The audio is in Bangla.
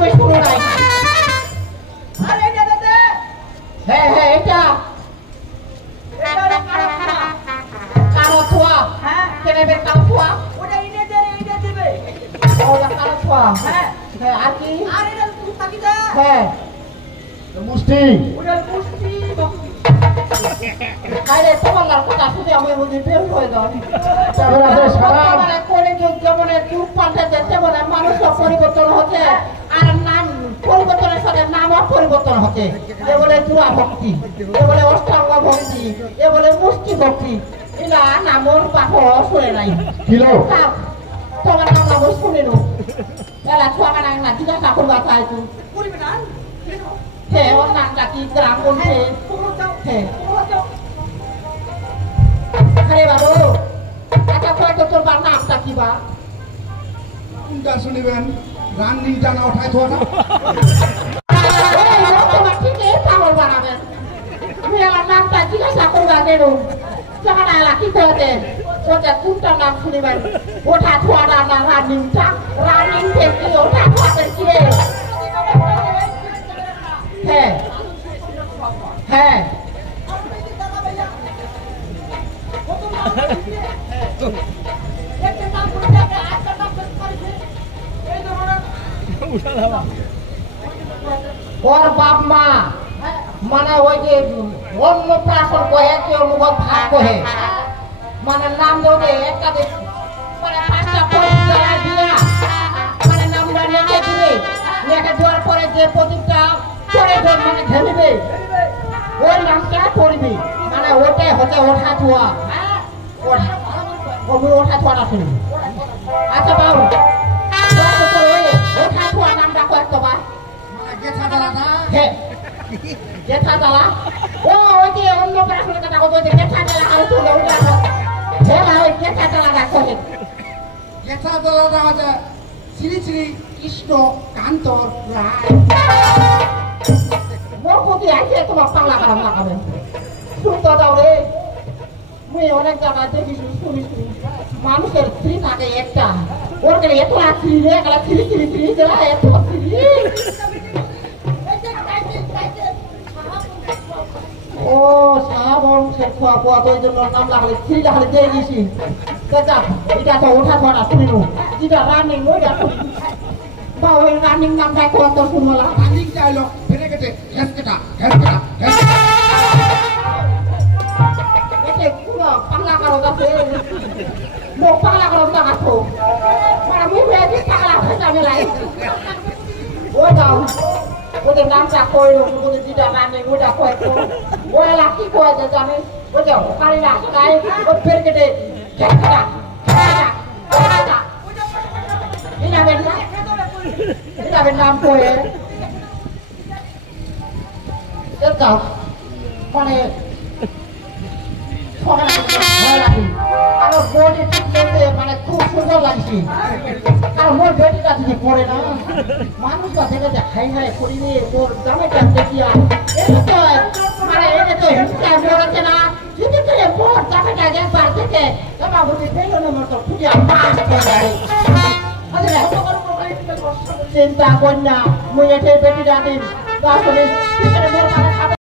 আমি শুরু নাই আরে এটা দে হ্যাঁ হ্যাঁ এটা কালো ছোয়া হ্যাঁ কেনেবে কালো ছোয়া ওটা ইনে দে ইনে দিবে ওটা কালো ছোয়া হ্যাঁ হ্যাঁ আর কি আর এটা মুস্তাকি দা হ্যাঁ মুষ্টি ওটা মুষ্টি আরে তোমার কথা শুনে আমি বুঝি বের হয়ে যাও তাহলে বেশ খারাপ মানে কোনে যুগ যেমনের যুগ পাল্টাতে তেমন মানুষও পরিবর্তন হচ্ছে আর নাম পরিবর্তনের সাথে নামও পরিবর্তন হচ্ছে এ বলে জুয়া ভক্তি এ বলে অষ্টাঙ্গ ভক্তি এ বলে মুষ্টি ভক্তি এলা নামর পাঠ শুনে নাই কিলো তোমার নাম না বই শুনে নো এলা ছোয়া কানা না জিজ্ঞাসা করবা চাই তুই করিবে না হ্যাঁ ওর নামটা কি গ্রাম বলছে হ্যাঁ আরে বাবু আচ্ছা কয়েকটা তোর বার নামটা কি বা কোনটা শুনিবেন রান্নি জানা ওঠায় থোয়া না তোমার ঠিকই পাগল বানাবেন আমি আমার নামটা জিজ্ঞাসা করবা কেন যখন আলা কি করতেন ওটা কোনটা নাম শুনিবেন ওঠা থোয়া না রানিংটা রানিং থেকে ওঠা থোয়াতে কি রে হ্যাঁ হ্যাঁ ওর বাপ মা মানে ওই যে অন্নপ্রাশন কহে কেউ মুখত ভাত কহে মানে নাম ধরে একটা মানে 5টা পরিচয় দিয়া মানে নামটা রেখে দিবে রেখে দেওয়ার পরে যে প্রদীপটা পরে মানে ঘেমিবে ওই নামটা করবি মানে ওটাই হচ্ছে ওঠা থোয়া ওঠা থোয়াটা শুনবি আচ্ছা বাবু ওই ওঠা থোয়া নামটা কয়েকটা বা হ্যাঁ গেথা জ্বালা ও ওই যে অন্য প্রাশনের কথা বলতে গেথা জ্বালা আর তো ওটা হ্যাঁ ওই গেথা জ্বালাটা করে গেথা জ্বালাটা হচ্ছে শ্রী শ্রী কৃষ্ণ কান্ত রায় মোর আছে তোমার পাগলা কারণ লাগাবেন শুনতে দাও রে মুই অনেক জায়গায় দেখিস শুনিস মানুষের স্ত্রী থাকে একটা ওর গেলে এত স্ত্রী রে গেলে স্ত্রী গেলে এত স্ত্রী ও সাহাবং সে খোয়া পোয়া তো এই জন্য নাম লাগালে স্ত্রী লাগালে দিয়ে গেছি এটা তো ওঠা ধরা শুনিল যেটা রানিং ওইটা বা ওই রানিং নামটা কত শুনলা রানিং চাইলো ফেরে গেছে ঘেসকেটা ঘেসকেটা ঘেসকেটা এতে পুরো পাগলা কারো কাছে লোক পাগলা কারো কাছে মানে মুই বেশি পাগলা হয়ে যাবে লাই ও দাও ওদের নামটা কইলো ওদের যেটা রানিং ওটা কয়তো ওরা কি কয় যে জানে ওই যে ওখানে রাস্তায় ও ফের কেটে ঘেসকেটা ঘেসকেটা এটা নাম কয়ে এটা মানে মানে খুব সুন্দর লাগছে আর মোর বেটিটা যদি পড়ে না মানুষটা থেকে হাই হাই করিনি তোর জামাইটা দেখিয়া মানে এটা তো হিংসা মরেছে না যদি তুই মোর জামাইটা একবার দেখে তোমার বুঝি বেরোনো মতো খুঁজে মাছ করে চিন্তা কন্যা মুই এসে বেটিটা দিন